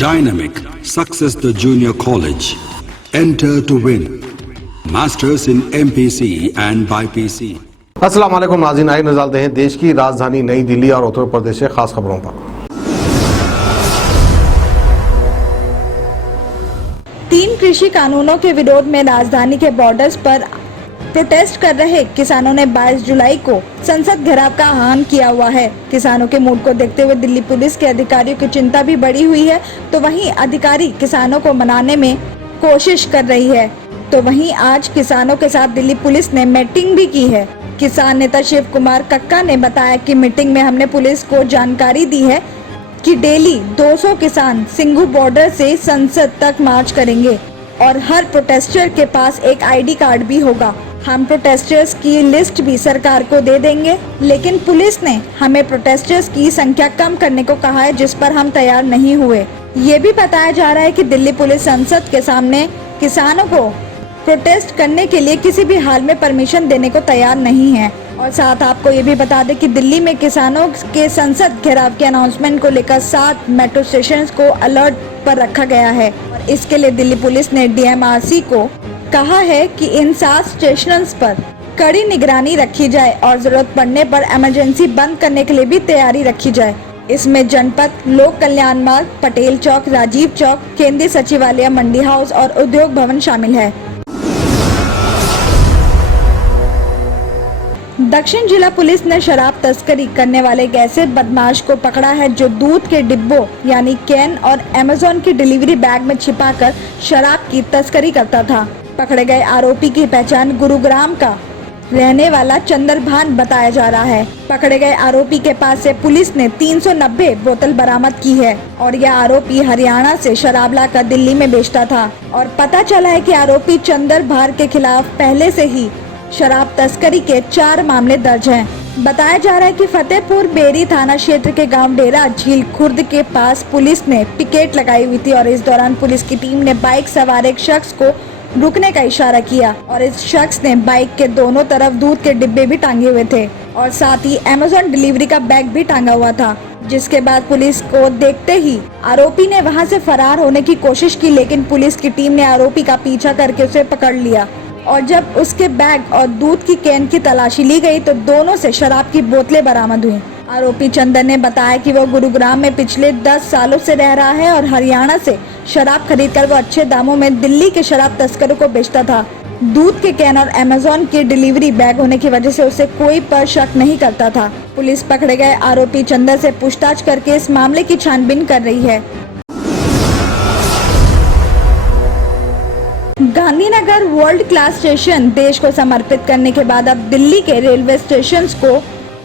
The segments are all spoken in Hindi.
Dynamic Success the Junior College. Enter to win. Masters in MPC and BPC. अस्सलाम वालेकुम नाज़रीन, आइए नज़र डालते हैं देश की राजधानी नई दिल्ली और उत्तर प्रदेश से खास खबरों पर। 3 कृषि कानूनों के विरोध में राजधानी के बॉर्डर्स पर प्रोटेस्ट कर रहे किसानों ने 22 जुलाई को संसद घेराव का आह्वान किया हुआ है। किसानों के मूड को देखते हुए दिल्ली पुलिस के अधिकारियों की चिंता भी बढ़ी हुई है, तो वहीं अधिकारी किसानों को मनाने में कोशिश कर रही है। तो वहीं आज किसानों के साथ दिल्ली पुलिस ने मीटिंग भी की है। किसान नेता शिव कुमार कक्का ने बताया कि मीटिंग में हमने पुलिस को जानकारी दी है कि डेली 200 किसान सिंघू बॉर्डर से संसद तक मार्च करेंगे और हर प्रोटेस्टर के पास एक आईडी कार्ड भी होगा। हम प्रोटेस्टर्स की लिस्ट भी सरकार को दे देंगे, लेकिन पुलिस ने हमें प्रोटेस्टर्स की संख्या कम करने को कहा है, जिस पर हम तैयार नहीं हुए। ये भी बताया जा रहा है कि दिल्ली पुलिस संसद के सामने किसानों को प्रोटेस्ट करने के लिए किसी भी हाल में परमिशन देने को तैयार नहीं है। और साथ आपको ये भी बता दें कि दिल्ली में किसानों के संसद घेराव के अनाउंसमेंट को लेकर 7 मेट्रो स्टेशन को अलर्ट पर रखा गया है और इसके लिए दिल्ली पुलिस ने DMRC को कहा है कि इन 7 स्टेशंस पर कड़ी निगरानी रखी जाए और जरूरत पड़ने पर इमरजेंसी बंद करने के लिए भी तैयारी रखी जाए। इसमें जनपद, लोक कल्याण मार्ग, पटेल चौक, राजीव चौक, केंद्रीय सचिवालय, मंडी हाउस और उद्योग भवन शामिल है। दक्षिण जिला पुलिस ने शराब तस्करी करने वाले एक ऐसे बदमाश को पकड़ा है जो दूध के डिब्बों यानी कैन और अमेज़न की डिलीवरी बैग में छिपाकर शराब की तस्करी करता था। पकड़े गए आरोपी की पहचान गुरुग्राम का रहने वाला चंद्रभान बताया जा रहा है। पकड़े गए आरोपी के पास से पुलिस ने 390 बोतल बरामद की है और यह आरोपी हरियाणा से शराब लाकर दिल्ली में बेचता था। और पता चला है कि आरोपी चंद्रभान के खिलाफ पहले से ही शराब तस्करी के 4 मामले दर्ज हैं। बताया जा रहा है कि फतेहपुर बेरी थाना क्षेत्र के गांव डेरा झील खुर्द के पास पुलिस ने पिकेट लगाई हुई थी और इस दौरान पुलिस की टीम ने बाइक सवार एक शख्स को रुकने का इशारा किया और इस शख्स ने बाइक के दोनों तरफ दूध के डिब्बे भी टांगे हुए थे और साथ ही अमेज़न डिलीवरी का बैग भी टांगा हुआ था। जिसके बाद पुलिस को देखते ही आरोपी ने वहां से फरार होने की कोशिश की, लेकिन पुलिस की टीम ने आरोपी का पीछा करके उसे पकड़ लिया और जब उसके बैग और दूध की कैन की तलाशी ली गई तो दोनों से शराब की बोतलें बरामद हुई। आरोपी चंदन ने बताया कि वो गुरुग्राम में पिछले 10 सालों से रह रहा है और हरियाणा से शराब खरीदकर वो अच्छे दामों में दिल्ली के शराब तस्करों को बेचता था। दूध के कैन और अमेज़न के डिलीवरी बैग होने की वजह से उसे कोई पर शक नहीं करता था। पुलिस पकड़े गए आरोपी चंदन से पूछताछ करके इस मामले की छानबीन कर रही है। गांधीनगर वर्ल्ड क्लास स्टेशन देश को समर्पित करने के बाद अब दिल्ली के रेलवे स्टेशन को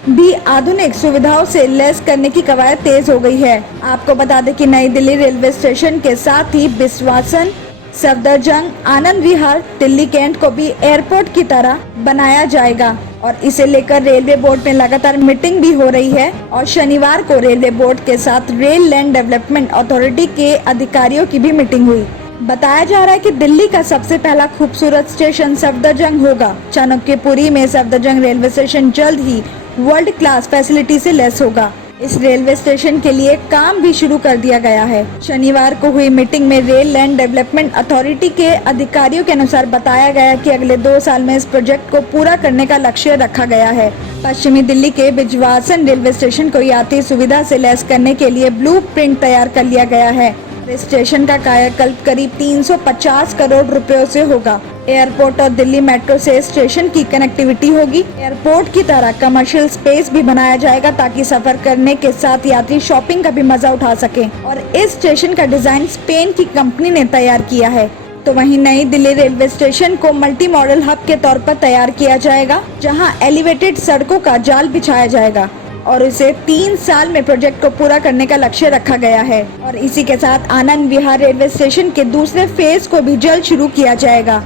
भी आधुनिक सुविधाओं से लैस करने की कवायद तेज हो गई है। आपको बता दें कि नई दिल्ली रेलवे स्टेशन के साथ ही बिस्वासन, सफदरजंग, आनंद विहार, दिल्ली कैंट को भी एयरपोर्ट की तरह बनाया जाएगा और इसे लेकर रेलवे बोर्ड में लगातार मीटिंग भी हो रही है। और शनिवार को रेलवे बोर्ड के साथ रेल लैंड डेवलपमेंट अथॉरिटी के अधिकारियों की भी मीटिंग हुई। बताया जा रहा है कि दिल्ली का सबसे पहला खूबसूरत स्टेशन सफदरजंग होगा। चाणक्यपुरी में सफदरजंग रेलवे स्टेशन जल्द ही वर्ल्ड क्लास फैसिलिटी से लैस होगा। इस रेलवे स्टेशन के लिए काम भी शुरू कर दिया गया है। शनिवार को हुई मीटिंग में रेल लैंड डेवलपमेंट अथॉरिटी के अधिकारियों के अनुसार बताया गया कि अगले 2 साल में इस प्रोजेक्ट को पूरा करने का लक्ष्य रखा गया है। पश्चिमी दिल्ली के बिजवासन रेलवे स्टेशन को यात्री सुविधा से लैस करने के लिए ब्लूप्रिंट तैयार कर लिया गया है। स्टेशन का कायाकल्प करीब 350 करोड़ रुपयों से होगा। एयरपोर्ट और दिल्ली मेट्रो से स्टेशन की कनेक्टिविटी होगी। एयरपोर्ट की तरह कमर्शियल स्पेस भी बनाया जाएगा ताकि सफर करने के साथ यात्री शॉपिंग का भी मजा उठा सके। और इस स्टेशन का डिजाइन स्पेन की कंपनी ने तैयार किया है। तो वहीं नई दिल्ली रेलवे स्टेशन को मल्टी मॉडल हब के तौर पर तैयार किया जाएगा, जहां एलिवेटेड सड़कों का जाल बिछाया जाएगा और इसे 3 साल में प्रोजेक्ट को पूरा करने का लक्ष्य रखा गया है। और इसी के साथ आनंद विहार रेलवे स्टेशन के दूसरे फेज को भी जल्द शुरू किया जाएगा।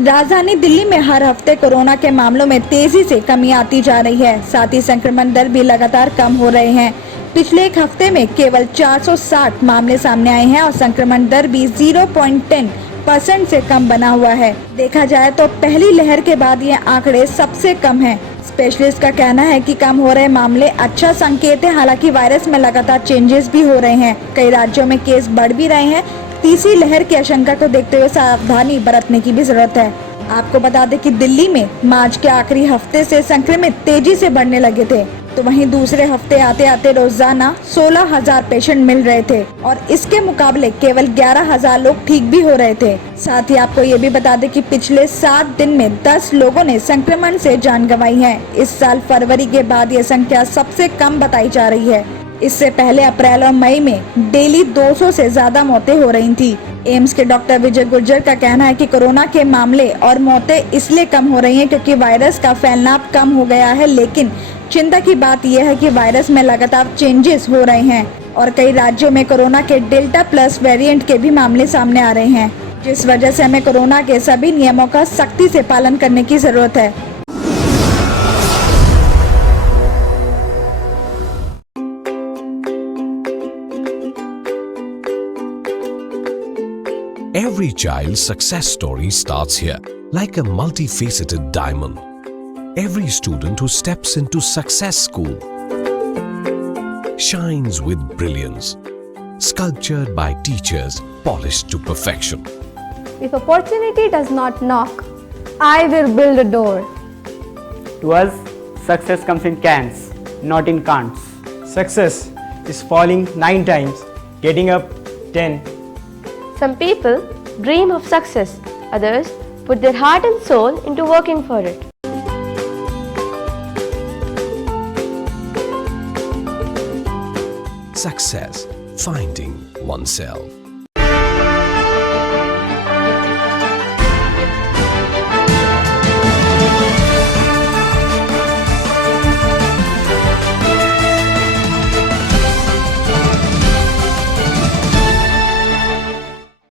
राजधानी दिल्ली में हर हफ्ते कोरोना के मामलों में तेजी से कमी आती जा रही है, साथ ही संक्रमण दर भी लगातार कम हो रहे हैं। पिछले एक हफ्ते में केवल 460 मामले सामने आए हैं और संक्रमण दर भी 0.10 5% से कम बना हुआ है। देखा जाए तो पहली लहर के बाद ये आंकड़े सबसे कम हैं। स्पेशलिस्ट का कहना है कि कम हो रहे मामले अच्छा संकेत है। हालांकि वायरस में लगातार चेंजेस भी हो रहे हैं। कई राज्यों में केस बढ़ भी रहे हैं। तीसरी लहर की आशंका को देखते हुए सावधानी बरतने की भी जरूरत है। आपको बता दें कि दिल्ली में मार्च के आखिरी हफ्ते से संक्रमित तेजी से बढ़ने लगे थे, तो वहीं दूसरे हफ्ते आते आते रोजाना 16,000 पेशेंट मिल रहे थे और इसके मुकाबले केवल 11,000 लोग ठीक भी हो रहे थे। साथ ही आपको ये भी बता दें कि पिछले 7 दिन में 10 लोगों ने संक्रमण से जान गंवाई है। इस साल फरवरी के बाद ये संख्या सबसे कम बताई जा रही है। इससे पहले अप्रैल और मई में डेली 200 से ज्यादा मौतें हो रही थी। एम्स के डॉक्टर विजय गुर्जर का कहना है कि कोरोना के मामले और मौतें इसलिए कम हो रही हैं क्योंकि वायरस का फैलाव कम हो गया है। लेकिन चिंता की बात यह है कि वायरस में लगातार चेंजेस हो रहे हैं और कई राज्यों में कोरोना के डेल्टा प्लस वेरिएंट के भी मामले सामने आ रहे हैं, जिस वजह से हमें कोरोना के सभी नियमों का सख्ती से पालन करने की जरूरत है। Every child's success story starts here, like a multifaceted diamond. Every student who steps into success school shines with brilliance, sculptured by teachers polished to perfection. If opportunity does not knock, I will build a door. To us, success comes in cans, not in can'ts. Success is falling 9 times, getting up 10. Some people dream of success, others put their heart and soul into working for it. Success, finding oneself.